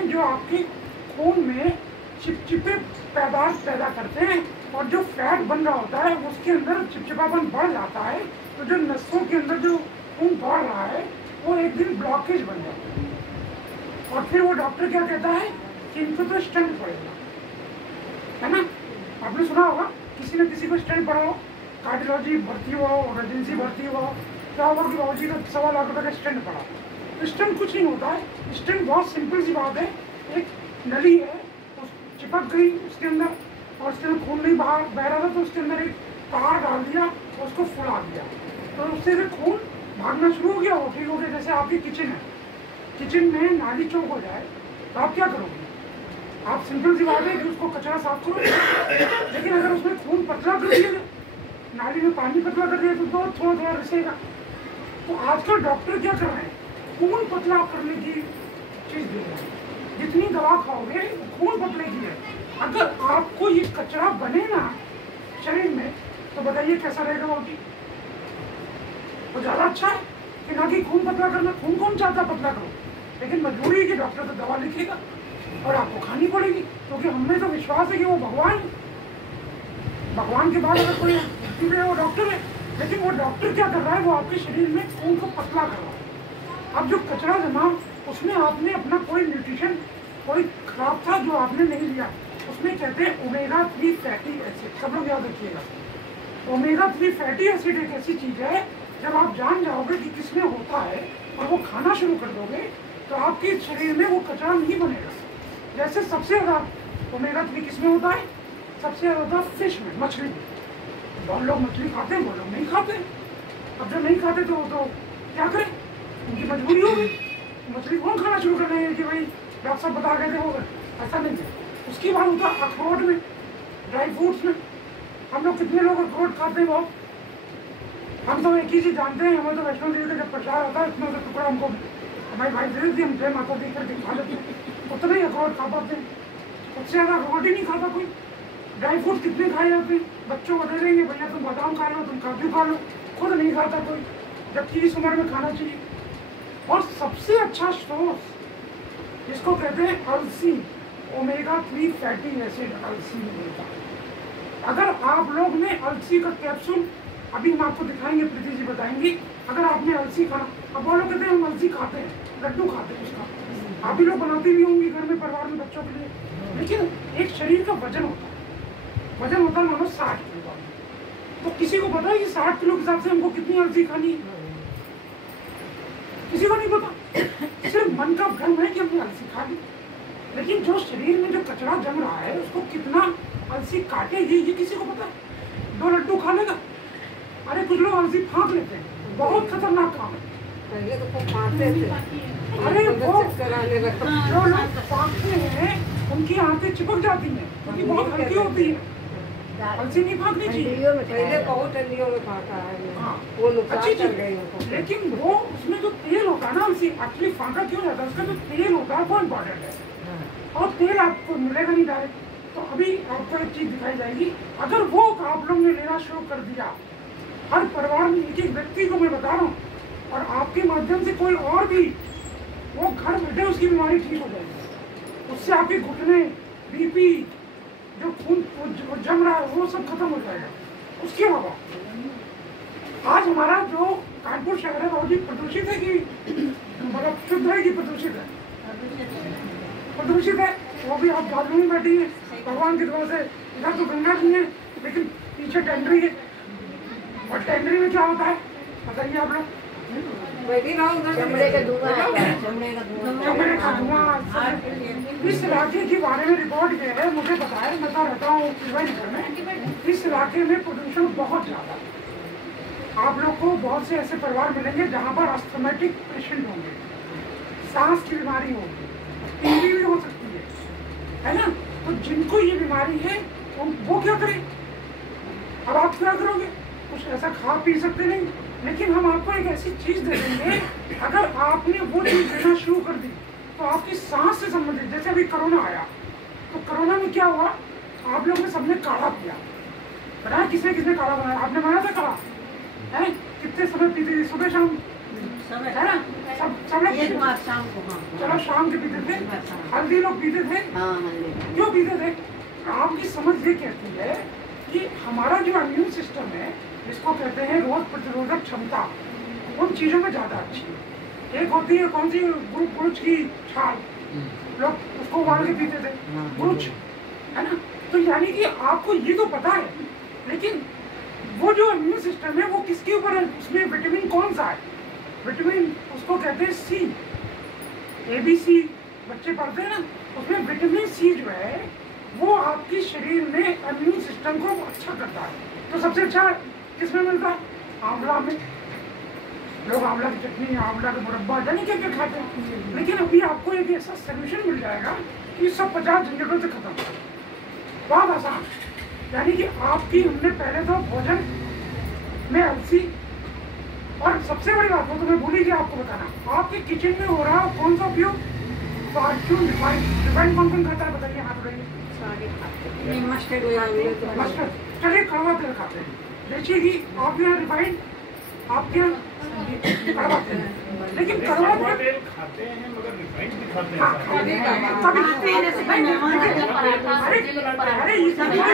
जो आपके खून में चिपचिपे पदार्थ पैदा करते हैं और जो फैट बन रहा होता है उसके अंदर चिपचिपापन बढ़ जाता है, तो जो नसों के अंदर जो खून दौड़ रहा है वो एक दिन ब्लॉकेज बन जाता है और फिर वो डॉक्टर क्या कहता है कि इनको तो स्टेंट पड़ेगा, है ना। आपने सुना होगा किसी ने किसी को स्टेंट पड़ा हो, कार्डियोलॉजी भर्ती हुआ हो, इमरजेंसी भर्ती हुआ हो, क्या होगा कि बाबूजी का 1.25 लाख रुपये का स्टेंट पड़ा। तो स्टेंट कुछ नहीं होता है, स्टेंट बहुत सिंपल सी बात है, एक नली है उस चिपक गई उसके अंदर और उसके अंदर खून नहीं बाहर बह रहा था तो उसके अंदर एक तार डाल दिया और उसको फुला दिया तो उससे फिर खून भागना शुरू हो गया, वो ठीक हो गया। जैसे आपकी किचन है, किचन में नाली चौक हो जाए तो आप क्या करोगे? आप सिंपल सी बात है कि उसको कचरा साफ करो, लेकिन अगर उसमें खून पतला कर दिया, नाली में पानी पतला कर दिया तो थोड़ा थोड़ा रिसेगा। तो आजकल डॉक्टर क्या कर रहे हैं, खून पतला करने की चीज दे रहे हैं। जितनी दवा खाओगे खून पतले की है। अगर आपको ये कचरा बने ना शरीर में तो बताइए कैसा रहेगा वो जी? वो ज्यादा अच्छा है कि ना कि खून पतला करना। खून कौन चाहता पतला करो, लेकिन मजबूरी है कि डॉक्टर तो दवा लिखेगा और आपको खानी पड़ेगी, क्योंकि हमें तो विश्वास है कि वो भगवान के बाद अगर कोई है वो डॉक्टर है। लेकिन वो डॉक्टर क्या कर रहा है, वो आपके शरीर में खून को पतला कर रहा है। अब जो कचरा जमा उसमें आपने अपना कोई न्यूट्रिशन कोई खराब था जो आपने नहीं लिया, उसमें कहते हैं ओमेगा 3 फैटी एसिड। सब लोग याद रखिएगा, ओमेगा 3 फैटी एसिड एक ऐसी चीज है जब आप जान जाओगे कि किसमें होता है और वो खाना शुरू कर दोगे तो आपके शरीर में वो कचरा नहीं बनेगा। जैसे सबसे ज्यादा ओमेगा 3 किसमें होता है? सबसे ज्यादा फिश में, मछली में। बहुत लोग मछली खाते हैं, बहुत लोग नहीं खाते। अब जो नहीं खाते तो क्या करें, उनकी मजबूरी होगी। मछली कौन खाना शुरू कर रहे हैं कि भाई डॉक्टर साहब बता गए थे वो, ऐसा नहीं है। उसके बाद होता अखरोट में, ड्राई फ्रूट्स में। हम लोग कितने लोग अखरोट खाते हैं बहुत? हम तो एक ही चीज जानते हैं, हमें तो वैष्णो देवी का जब प्रचार होता है इतना सा टुकड़ा हमको हमारी भाई दे देती, हम जय माता दी करके खा लेते हैं, उतना ही अखरोट खा पाते हैं। उससे ज़्यादा अखरोट ही नहीं खाता कोई। ड्राई फ्रूट कितने खाए जाते हैं, बच्चों को दे देंगे भैया तुम बादाम खा लो, तुम काजू खा लो, खुद नहीं खाता कोई, जबकि इस उम्र में खाना चाहिए। और सबसे अच्छा सोर्स जिसको कहते हैं अलसी, ओमेगा 3 फैटी एसिड अलसी में मिलता है। अगर आप लोग ने अलसी का कैप्सूल, अभी हम आपको दिखाएंगे, प्रीति जी बताएंगी, अगर आपने अलसी खाना, अब वो लोग कहते हैं हम अलसी खाते हैं, लड्डू खाते हैं उसका, आप भी लोग बनाते भी होंगे घर में परिवार में बच्चों के लिए। लेकिन एक शरीर का वजन होता है, वजन होता है मानो 60 किलो का। तो किसी को पता है कि 60 किलो के हिसाब से हमको कितनी अलसी खानी है? किसी को नहीं पता। सिर्फ मन का भ्रम है कि हमने अलसी खा ली, लेकिन जो शरीर में जो कचरा जम रहा है उसको कितना अलसी काटेगी ये किसी को पता है? 2 लड्डू खा लेगा। अरे कुछ लोग अलसी फाँक लेते हैं, बहुत खतरनाक काम है। पहले तो फाँकते थे, अरे वो जो लोग फाँकते हैं उनकी आंखें चिपक जाती हैं क्योंकि बहुत हल्की होती है। अलसी नहीं फाँकनी चाहिए। पहले बहुत ठंडियों में फाँका है। हाँ, वो नुकसान अच्छी कर चीज, गई उनको। लेकिन वो उसमें जो तेल होता है ना, अलसी एक्चुअली फाँका क्यों जाता है, उसका जो तेल होता है वो इम्पोर्टेंट है और तेल आपको मिलेगा नहीं डायरेक्ट। तो अभी आपको एक चीज दिखाई जाएगी, अगर वो आप लोग ने लेना शुरू कर दिया, हर परिवार में एक व्यक्ति को मैं बता रहा हूँ, और आपके माध्यम से कोई और भी वो घर बैठे उसकी बीमारी ठीक हो जाएगी। उससे आपके घुटने, बीपी, जो खून जम रहा है वो सब खत्म हो जाएगा। उसके अलावा आज हमारा जो कानपुर शहर है बहुत ही प्रदूषित है कि मतलब शुद्ध है कि प्रदूषित है? प्रदूषित है। वो भी आप बाजू में बैठी है, भगवान की दुआ से इधर तो गंगा जी है लेकिन पीछे टेंडरी है, और टेंडरी में क्या होता है बताइए आप लोग? चमड़े का धुआं। इस इलाके के बारे में रिपोर्ट किया है, मुझे बताया, मैं तो रहता हूँ नगर में, इस इलाके में प्रदूषण बहुत ज्यादा है। आप लोग को बहुत से ऐसे परिवार मिलेंगे जहाँ पर अस्थमेटिक पेशेंट होंगे, सांस की बीमारी होगी, टीबी भी हो सकती है ना। तो जिनको ये बीमारी है वो क्या करें? अब आप क्या करोगे? कुछ ऐसा खा पी सकते नहीं, लेकिन हम आपको एक ऐसी चीज दे देंगे, अगर आपने वो चीज देना शुरू कर दी तो आपकी सांस से संबंधित, जैसे अभी कोरोना आया तो कोरोना में क्या हुआ, आप लोगों ने सबने काढ़ा पिया, बताया किसने किसने काढ़ा बनाया? आपने बनाया था काढ़ा? है कितने समय पीते थे? सुबह शाम है ना, सब लोग एक बार शाम को, हाँ चलो शाम के पीते थे, हल्दी लोग पीते थे, क्यों पीते थे? आपकी समझ ये कहती है कि हमारा जो इम्यून सिस्टम है, जिसको कहते हैं रोग प्रतिरोधक क्षमता, उन चीजों में ज्यादा अच्छी है। एक होती है कौन सी, गुरुच की छाल, लोग उसको उबाल के पीते थे, गुरुच, है ना। तो यानी कि आपको ये तो पता है, लेकिन वो जो इम्यून सिस्टम है वो किसके ऊपर है, उसमें विटामिन कौन सा है? विटामिन उसको कहते हैं सी, ABC बच्चे पढ़ते हैं ना, उसमें विटामिन सी जो है वो आपकी शरीर में इम्यून सिस्टम को अच्छा करता है। तो सबसे अच्छा किसमें मिलता है? आंवला में। लोग आंवला की चटनी, आंवला का मुरब्बा, जाने क्या क्या खाते हैं, लेकिन अभी आपको एक ऐसा सोल्यूशन मिल जाएगा कि सब 50 झंझटों से खत्म, बहुत आसान। यानी कि आपकी हमने पहले तो भोजन में अलसी, और सबसे बड़ी बात हो तो मैं भूली गया आपको बताना, आपके किचन में हो रहा कौन सा उपयोग? फॉर्च्यून रिफाइंड कौन कौन खाता है बताइए, हाथ उठाइए। मस्टर्ड, चलिए कड़वा तेल खाते हैं, देखिए कि आपके यहाँ रिफाइंड, आपके यहाँ कड़वा तेल, लेकिन कड़वा तेल खाते हैं मगर रिफाइंड भी खाते हैं। हाँ, अरे